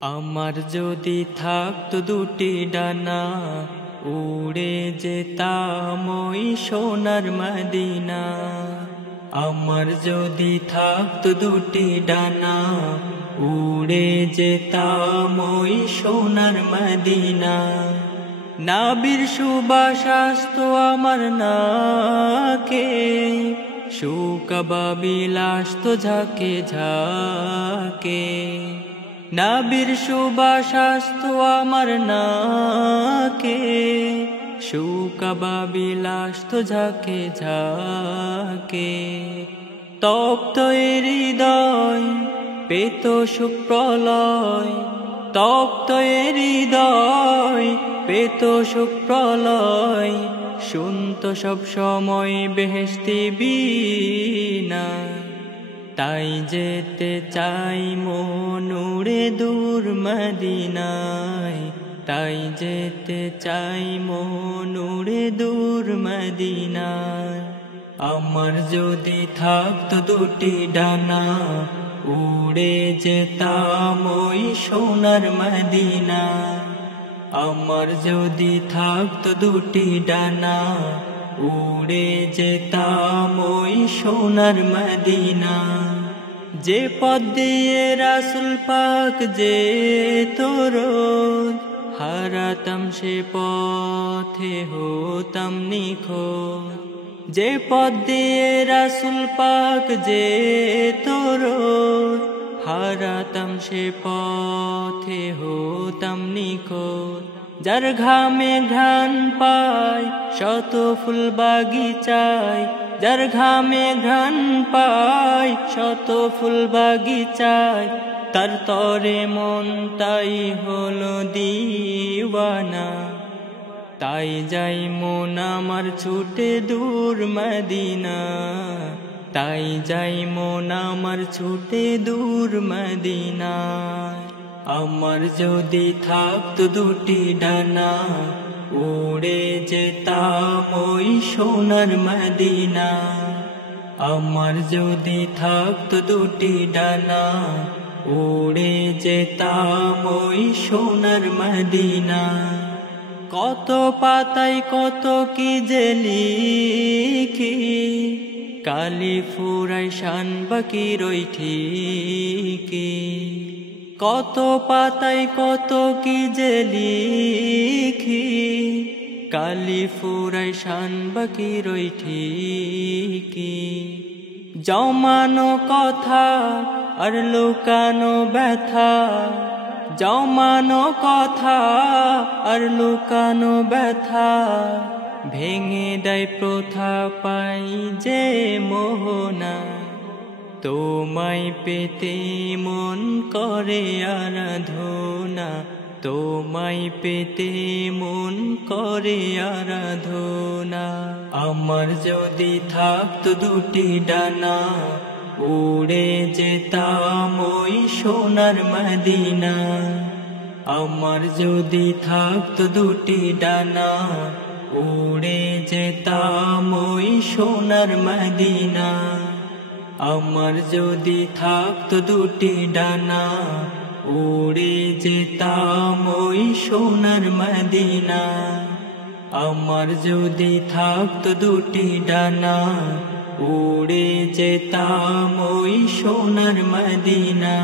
আমার যদি থাকতো দুটি ডানা, উড়ে যেতাম ওই সোনার মদিনা। আমার যদি থাকতো দুটি ডানা, উড়ে যেতাম ওই সোনার মদিনা। নাবির সুবাস আসতো আমার নাকে, শুকাবাবিল আসতো ঝাঁকে ঝাঁকে। নাবির সুবাস আসতো আমার নাকে, শুকাবাবিল আসতো ঝাঁকে ঝাঁকে। তপ্ত এ হৃদয় পেত সুখ প্রলয়, তপ্ত এ হৃদয় পেত সুখ প্রলয়। শুনত সব সময় বেহেশতি বীণা, তাই যেতে চাই মন উড়ে দূর মদিনায়। তাই যেতে চাই মন উড়ে দূর মদিনায়। আমার যদি থাকতো দুটি ডানা, উড়ে যেতাম ওই সোনার মদিনা। আমার যদি থাকতো দুটি ডানা, উড়ে যেতাম ওই সোনার মদিনা। যে পথ দিয়ে রাসূল পাক যেত রোজ, হারাতাম সে পথে হতাম নিখোঁজ। যে পথ দিয়ে রাসূল পাক যেত রোজ, হারাতাম সে পথে হতাম নিখোঁজ। যার ঘামে ঘ্রাণ পায় শত ফুল বাগিচায়, যার ঘামে ঘ্রাণ পায় শত ফুল বাগিচায়। তার তরে মন তাই হলো দিওয়ানা, তাই যাই মন আমার ছুটে দূর মদিনা। তাই যাই মন আমার ছুটে দূর মদিনা। আমার যদি থাকতো দুটি ডানা, উড়ে যেতাম ওই সোনার মদিনা। আমার যদি থাকতো দুটি ডানা, উড়ে যেতাম ওই সোনার মদিনা। কত পাতায় কত কি যে লিখি, কালি ফুরাই শান বাকির ওই ঠিকই। কত পাতায় কত কি যে লিখি, কালি ফুরাই শান বাকির ওই ঠিকই। জমানো কথা আর লুকানো ব্যথা, জমানো কথা আর লুকানো ব্যথা। ভেঙে দেয় প্রথা পাই যে মোহনা, তোমায় পেতে মন করে আরাধনা। তোমায় পেতে মন করে আরাধনা। আমার যদি থাকতো দুটি ডানা, উড়ে যেতাম ওই সোনার মদিনা। আমার যদি থাকতো দুটি ডানা, উড়ে যেতাম ওই সোনার মদিনা। আমার যদি থাকতো দুটি ডানা, উড়ে যেতাম ওই সোনার মদিনা। আমার যদি থাকতো দুটি ডানা, উড়ে যেতাম ওই সোনার মদিনা।